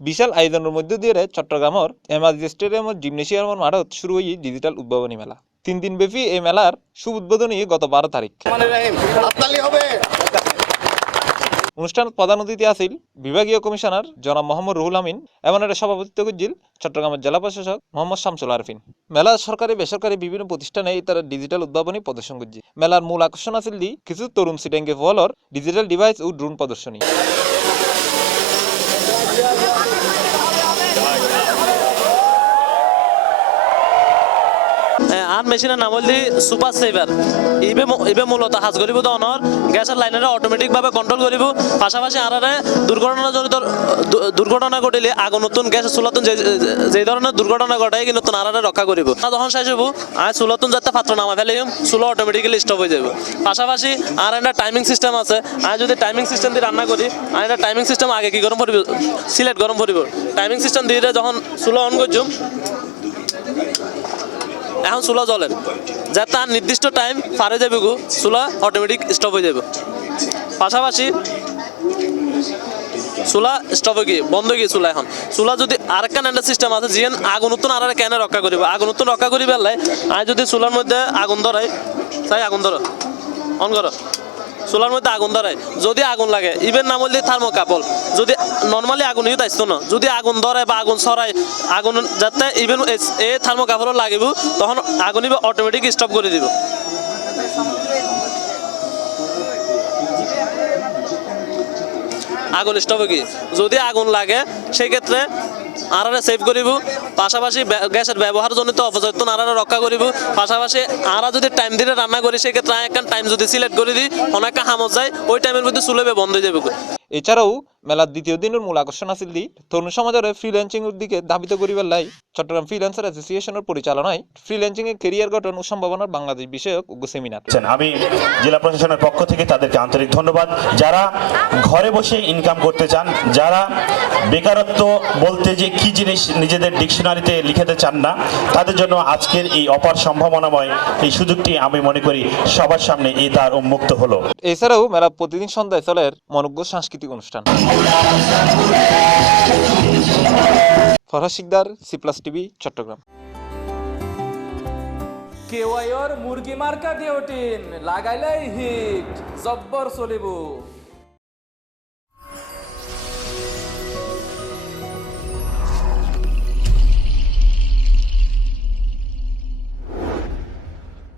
বিশাল আয়োজনের মধ্য দিয়ে চট্টগ্রামের এমআরজি স্টেডিয়ামের জিমনেশিয়ামের মাঠত শুরু হয়ে ডিজিটাল উদ্ভাবনী মেলা। তিন দিন ব্যাপী এই মেলার শুভ উদ্বোধনী গত বারো তারিখ। অনুষ্ঠানত প্রধান অতিথি আছিল বিভাগীয় কমিশনার জনাব মোহাম্মদ রুহুল আমিন, এমন একটা সভাপতিত্ব করছিল চট্টগ্রামের জেলা প্রশাসক মোহাম্মদ শামসুল আরফিন। মেলা সরকারি, বেসরকারি বিভিন্ন প্রতিষ্ঠানে তারা ডিজিটাল উদ্ভাবনী প্রদর্শন করছে। মেলার মূল আকর্ষণ আছিল দি কিছু তরুণ সিটেঙ্গে ফলর ডিজিটাল ডিভাইস ও ড্রোন প্রদর্শনী। আর মেশিনের নাম হলি সুপার সেভার। ইবে ইবে মূলত হাজ করিব দনৰ গ্যাসের লাইনেৰে অটোমেটিক ভাবে কন্ট্রোল করিব পাশাপাশি আরারে দুর্ঘটনাজনিত দু- দুর্ঘটনা ঘটিলে আগুন নতুন গ্যাস চুলাতুন যে ধরনের দুর্ঘটনা ঘটায় কিন্তু নতুন আরারে রক্ষা করিব আর যখন শেষ হব আর চুলাতুন যাতে পাত্র নামা ফেলে চুলো অটোমেটিক্যালি স্টপ হয়ে যাব। পাশাপাশি আর একটা টাইমিং সিস্টেম আছে। আর যদি টাইমিং সিস্টেম দিয়ে রান্না করি আর একটা টাইমিং সিস্টেম আগে কি গরম করিব সিলেট গরম করিব টাইমিং সিস্টেম দিয়ে যখন চুলো অন করছুম এখন চুলা জ্বলেন। যে তার নির্দিষ্ট টাইম পারে যাবে গো, চুলা অটোমেটিক স্টপ হয়ে যাবে। পাশাপাশি চুলা স্টপ গিয়ে, বন্ধ গিয়ে চুলা এখন। চুলা যদি আর একটা নান্ডা সিস্টেম আছে, যিয়ে আগুন উত্তন আর কেন রক্ষা করিব। আগুন উত্তন রক্ষা করি পেলাই আর যদি চুলার মধ্যে আগুন ধরাই তাই আগুন ধরো, অন করো। চুলার মধ্যে আগুন ধরাই যদি আগুন লাগে ইভেন নাম হলে থার্মো কাপল। যদি নর্মালি আগুন ইউজ আসতো না, যদি আগুন ধরে বা আগুন ছড়াই আগুন যাতে ইভেন এই থার্মো কাপড় লাগিব, তখন আগুন অটোমেটিক স্টপ করে দিব। আগুন স্টপ কি? যদি আগুন লাগে, সেই ক্ষেত্রে আরারে সেভ করিব পাশাপাশি গ্যাসের ব্যবহার জনিত অপযত্ন নারা রক্ষা করিব। পাশাপাশি আরা যদি টাইম দিলে রান্না করি সেই ক্ষেত্রে একটা টাইম যদি সিলেক্ট করে দিই, অনেকটা হামত যায়, ওই টাইমের মধ্যে চুলেবে বন্ধ হয়ে যাবে। এছাড়াও মেলার দ্বিতীয় দিনের মূল আকর্ষণ আছিল দি। তরুণ সমাজের ফ্রিল্যান্সিং এর দিকে ধাবিত করিবার লাই চট্টগ্রাম ফ্রিল্যান্সার অ্যাসোসিয়েশনের পরিচালনায় ফ্রিল্যান্সিং এর কেরিয়ার গঠন ও সম্ভাবনার বাংলাদেশ বিষয়ক উগ্র সেমিনার করছেন। আমি জেলা প্রশাসনের পক্ষ থেকে তাদেরকে আন্তরিক ধন্যবাদ। যারা ঘরে বসে ইনকাম করতে চান যারা বেকারত্ব বলতে যে কি জিনিস নিজেদের ডিকশনারিতে লিখেতে চান না তাদের জন্য আজকের এই অপার সম্ভাবনাময় এই সুযোগটি আমি মনে করি সবার সামনে এই দ্বার উন্মুক্ত হলো। এছাড়াও মেলা প্রতিদিন সন্ধ্যায় চলে মনজ্ঞ সাংস্কৃতিক অনুষ্ঠান। Farhad Sikdar C Plus TV Chattogram. কেওয়াইর মুরগি মার্কা দিওটিন লাগাইলাই হিট জব্বর চলিব।